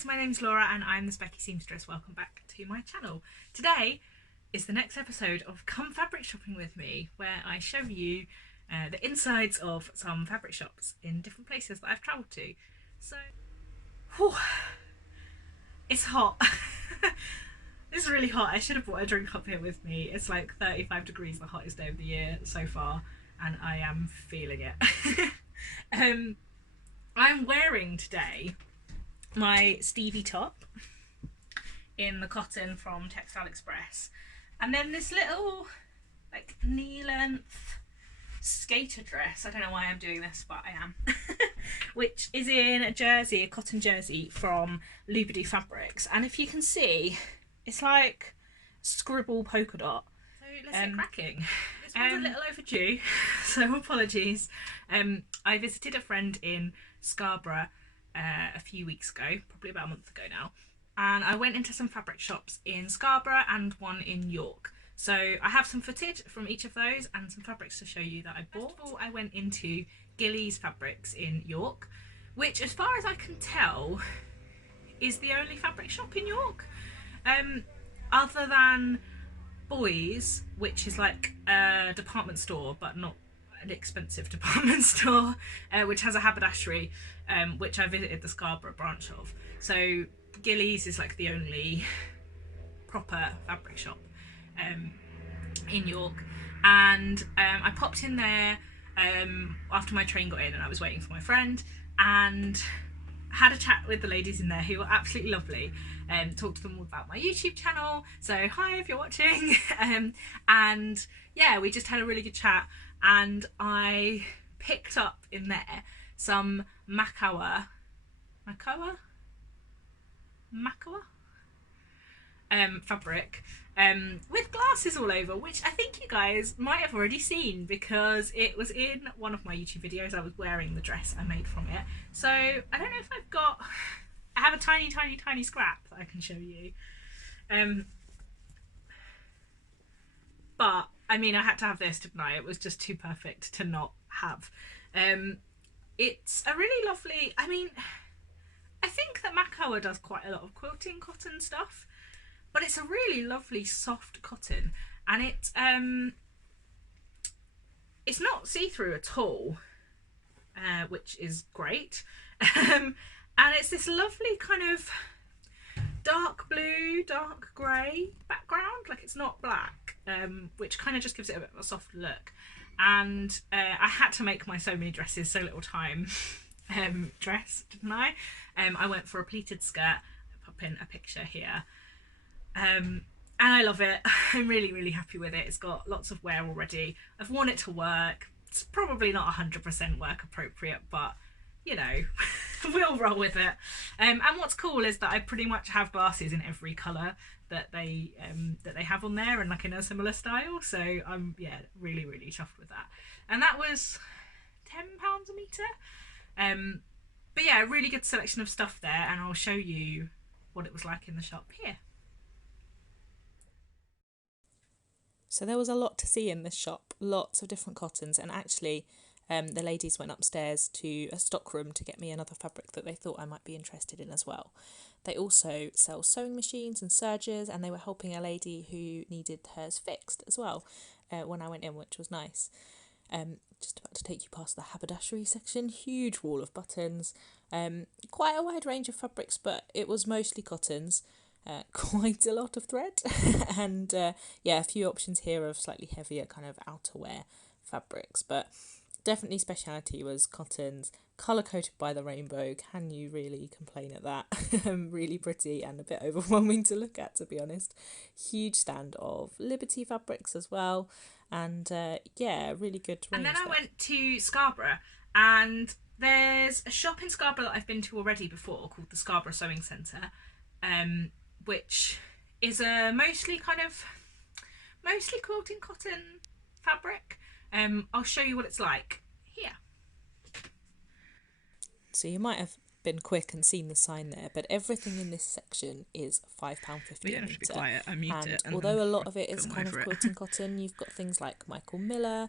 guys, my name's Laura and I'm the Specky Seamstress. Welcome back to my channel. Today is the next episode of Come Fabric Shopping With Me, where I show you the insides of some fabric shops in different places that I've travelled to. So, whew, it's hot. It's really hot. I should have brought a drink up here with me. It's like 35 degrees, the hottest day of the year so far, and I am feeling it. I'm wearing today my Stevie top in the cotton from Textile Express, and then this little like knee length skater dress, I don't know why I'm doing this but I am, which is in a jersey, a cotton jersey from Lubidi Fabrics, and if you can see it's like scribble polka dot. So let's get cracking. This one's a little overdue, so apologies. I visited a friend in Scarborough a few weeks ago, probably about a month ago now, and I went into some fabric shops in Scarborough and one in York. So I have some footage from each of those and some fabrics to show you that I bought. First of all, I went into Gillies Fabrics in York, which as far as I can tell is the only fabric shop in York, other than Boys, which is like a department store but not an expensive department store, which has a haberdashery, which I visited the Scarborough branch of. So Gillies is like the only proper fabric shop in York, and I popped in there after my train got in and I was waiting for my friend, and had a chat with the ladies in there who were absolutely lovely, and talked to them all about my YouTube channel, so hi if you're watching. And yeah, we just had a really good chat, and I picked up in there some Makawa fabric with glasses all over, which I think you guys might have already seen because it was in one of my YouTube videos. I was wearing the dress I made from it, so I don't know if I have a tiny scrap that I can show you, but I mean I had to have this, didn't I? It was just too perfect to not have. It's a really lovely, I mean I think that Makawa does quite a lot of quilting cotton stuff, but it's a really lovely soft cotton, and it's not see-through at all, which is great. And it's this lovely kind of dark blue, dark grey background, like it's not black, which kind of just gives it a bit of a soft look. And I had to make my so many dresses, so little time dress, didn't I? I went for a pleated skirt. I'll pop in a picture here. And I love it. I'm really happy with it. It's got lots of wear already. I've worn it to work. It's probably not 100% work appropriate, but you know, we'll roll with it. And what's cool is that I pretty much have glasses in every colour that they have on there, and like in a similar style. So I'm really chuffed with that. And that was £10 a metre. But yeah, a really good selection of stuff there, and I'll show you what it was like in the shop here. So there was a lot to see in this shop, lots of different cottons, and actually the ladies went upstairs to a stockroom to get me another fabric that they thought I might be interested in as well. They also sell sewing machines and sergers, and they were helping a lady who needed hers fixed as well when I went in, which was nice. Just about to take you past the haberdashery section, huge wall of buttons, quite a wide range of fabrics, but it was mostly cottons. Quite a lot of thread and yeah, a few options here of slightly heavier kind of outerwear fabrics, but definitely speciality was cottons, colour coded by the rainbow. Can you really complain at that? Really pretty and a bit overwhelming to look at, to be honest. Huge stand of Liberty fabrics as well, and yeah, really good range. And then I went to Scarborough, and there's a shop in Scarborough that I've been to already before called the Scarborough Sewing Centre, which is a mostly quilting cotton fabric. I'll show you what it's like here. So you might have been quick and seen the sign there, but everything in this section is £5.50 We don't have to be quiet. I mute it. And although a lot of it is kind of quilting cotton, you've got things like Michael Miller,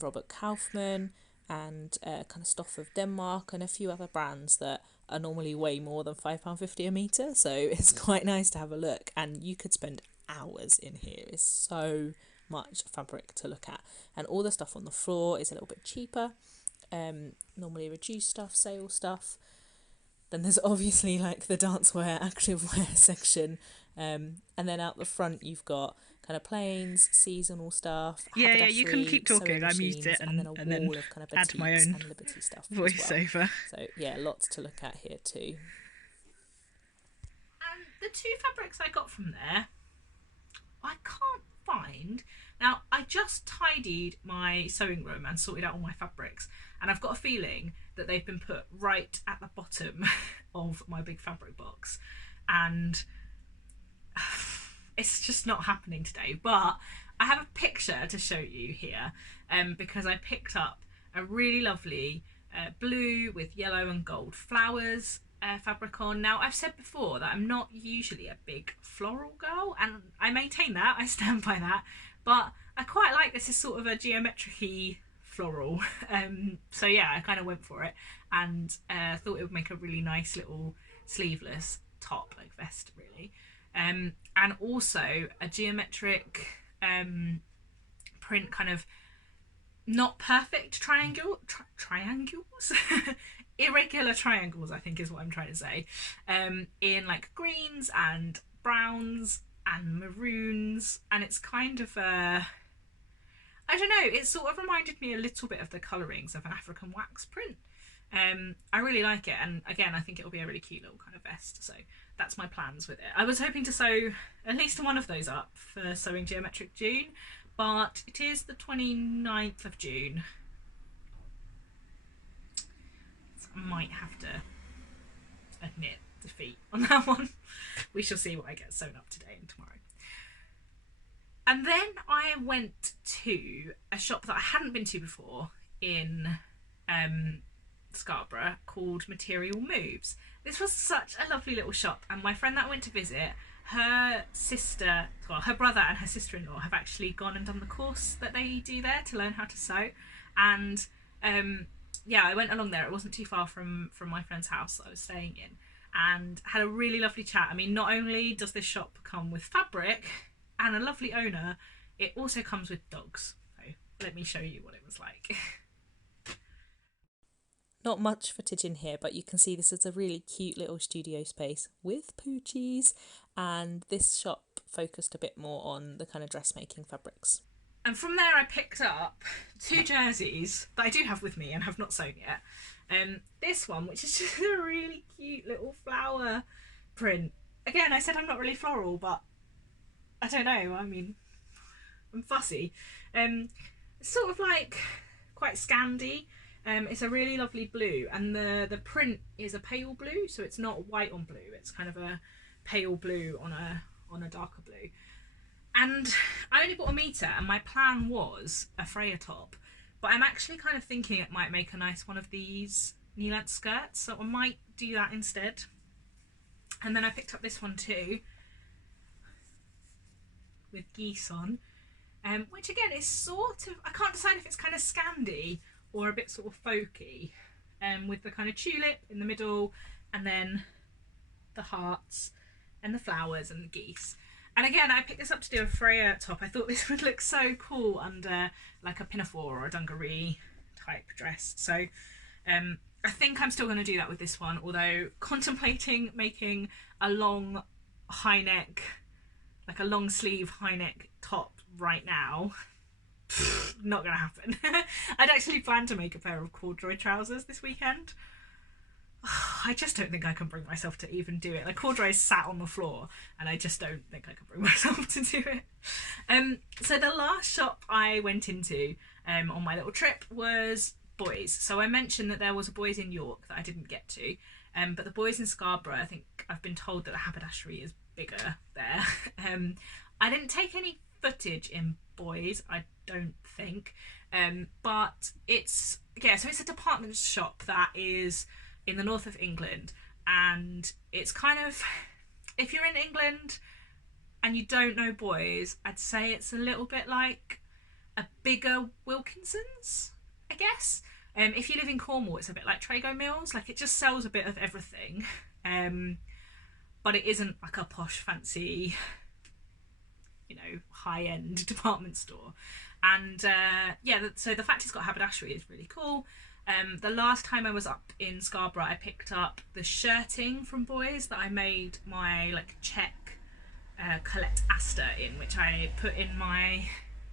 Robert Kaufman, and kind of Stoff of Denmark, and a few other brands that are normally way more than £5.50 a metre, so it's quite nice to have a look, and you could spend hours in here. It's so much fabric to look at, and all the stuff on the floor is a little bit cheaper, normally reduced stuff, sale stuff. Then there's obviously like the dancewear, activewear section, and then out the front you've got kind of planes, seasonal stuff, Yeah, you can keep talking. I mute it and then a wall of kind of add my batiks own and Liberty stuff voiceover. as well. So yeah, lots to look at here too. And the two fabrics I got from there, I can't find. Now, I just tidied my sewing room and sorted out all my fabrics, and I've got a feeling that they've been put right at the bottom of my big fabric box, and it's just not happening today. But I have a picture to show you here, because I picked up a really lovely blue with yellow and gold flowers fabric on. Now, I've said before that I'm not usually a big floral girl, and I maintain that, I stand by that, but I quite like this as sort of a geometric-y floral. So yeah, I kind of went for it, and thought it would make a really nice little sleeveless top, like vest really. And also a geometric print, kind of not perfect triangles irregular triangles, I think is what I'm trying to say, in like greens and browns and maroons, and it's kind of I don't know, it sort of reminded me a little bit of the colourings of an African wax print. I really like it, and again, I think it'll be a really cute little kind of vest, so that's my plans with it. I was hoping to sew at least one of those up for Sewing Geometric June, but it is the 29th of June. So I might have to admit defeat on that one. We shall see what I get sewn up today and tomorrow. And then I went to a shop that I hadn't been to before in Scarborough, called Material Moves. This was such a lovely little shop, and my friend that I went to visit, her sister, well, her brother and her sister-in-law have actually gone and done the course that they do there to learn how to sew. And yeah, I went along there. It wasn't too far from my friend's house that I was staying in, and had a really lovely chat. I mean, not only does this shop come with fabric and a lovely owner, it also comes with dogs. So let me show you what it was like. Not much footage in here, but you can see this is a really cute little studio space with poochies, and this shop focused a bit more on the kind of dressmaking fabrics. And from there I picked up two jerseys that I do have with me and have not sewn yet. This one, which is just a really cute little flower print. Again, I said I'm not really floral, but I don't know, I mean, I'm fussy. It's sort of like quite Scandi. It's a really lovely blue, and the print is a pale blue, so it's not white on blue, it's kind of a pale blue on a darker blue. And I only bought a metre, and my plan was a Freya top, but I'm actually kind of thinking it might make a nice one of these knee-length skirts, so I might do that instead. And then I picked up this one too, with geese on, which again is sort of, I can't decide if it's kind of Scandi or a bit sort of folky, with the kind of tulip in the middle, and then the hearts and the flowers and the geese. And again, I picked this up to do a Freya top. I thought this would look so cool under like a pinafore or a dungaree type dress. So I think I'm still going to do that with this one, although contemplating making a long high neck, like a long sleeve high neck top right now. Not gonna happen. I'd actually planned to make a pair of corduroy trousers this weekend. I just don't think I can bring myself to even do it. Like, corduroy sat on the floor, and I just don't think I can bring myself to do it. So the last shop I went into on my little trip was Boys. So I mentioned that there was a Boys in York that I didn't get to, but the Boys in Scarborough, I think I've been told that the haberdashery is bigger there. I didn't take any footage in Boys, I don't think, but it's, yeah, so it's a department shop that is in the north of England, and it's kind of, if you're in England and you don't know Boys, I'd say it's a little bit like a bigger Wilkinson's, I guess. If you live in Cornwall, it's a bit like Trago Mills. Like, it just sells a bit of everything, but it isn't like a posh, fancy, you know, high-end department store. And yeah, so the fact it's got haberdashery is really cool. The last time I was up in Scarborough, I picked up the shirting from Boys that I made my like check Colette Aster in, which I put in my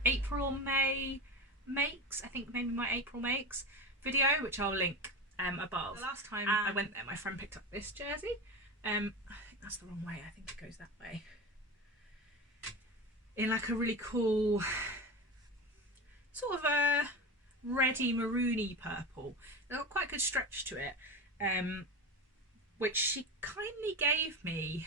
April or May makes, I think maybe my April makes video, which I'll link above. The last time I went there, my friend picked up this jersey. I think that's the wrong way, I think it goes that way. In like a really cool, sort of a reddy maroony purple. It's got quite a good stretch to it, which she kindly gave me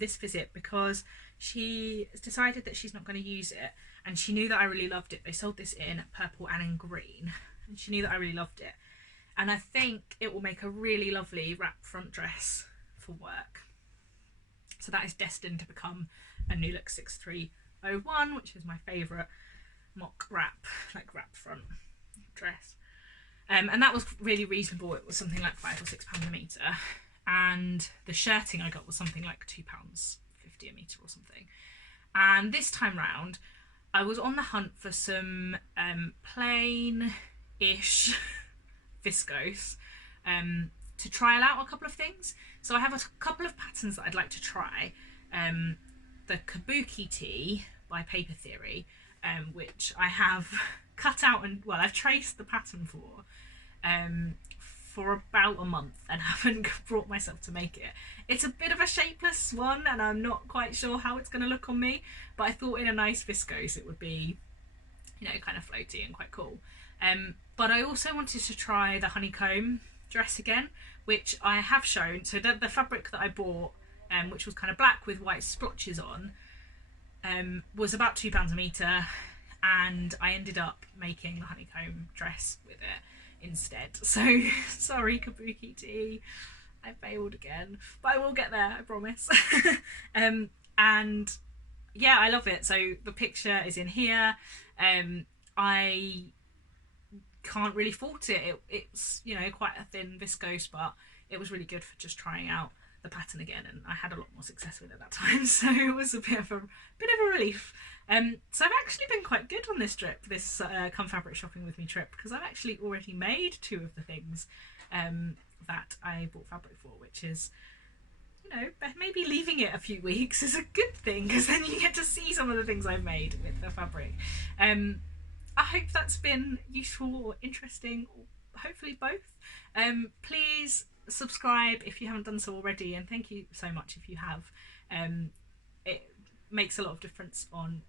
this visit because she decided that she's not going to use it, and she knew that I really loved it. They sold this in purple and in green, and she knew that I really loved it, and I think it will make a really lovely wrap front dress for work. So that is destined to become a New Look 6301, which is my favourite mock wrap, like wrap front dress. And that was really reasonable. It was something like £5 or £6 a metre, and the shirting I got was something like £2.50 a metre or something. And this time round I was on the hunt for some plain-ish viscose to trial out a couple of things. So I have a couple of patterns that I'd like to try. The Kabuki tee by Paper Theory, which I have cut out and, well, I've traced the pattern for about a month and haven't brought myself to make it. It's a bit of a shapeless one and I'm not quite sure how it's going to look on me, but I thought in a nice viscose it would be, you know, kind of floaty and quite cool. But I also wanted to try the honeycomb dress again, which I have shown. So the fabric that I bought, which was kind of black with white splotches on, was about £2 a metre, and I ended up making the honeycomb dress with it instead. So sorry, Kabuki tee, I failed again, but I will get there, I promise. And yeah, I love it. So the picture is in here. I can't really fault it. It's, you know, quite a thin viscose, but it was really good for just trying out the pattern again, and I had a lot more success with it that time, so it was a bit of a relief. So I've actually been quite good on this trip, this Come Fabric Shopping With Me trip, because I've actually already made 2 of the things that I bought fabric for, which is, you know, maybe leaving it a few weeks is a good thing, because then you get to see some of the things I've made with the fabric. I hope that's been useful or interesting, or hopefully both. Please subscribe if you haven't done so already, and thank you so much if you have. It makes a lot of difference on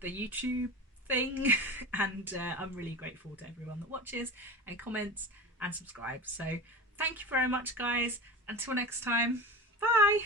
the YouTube thing, and I'm really grateful to everyone that watches and comments and subscribes. So thank you very much, guys. Until next time, bye.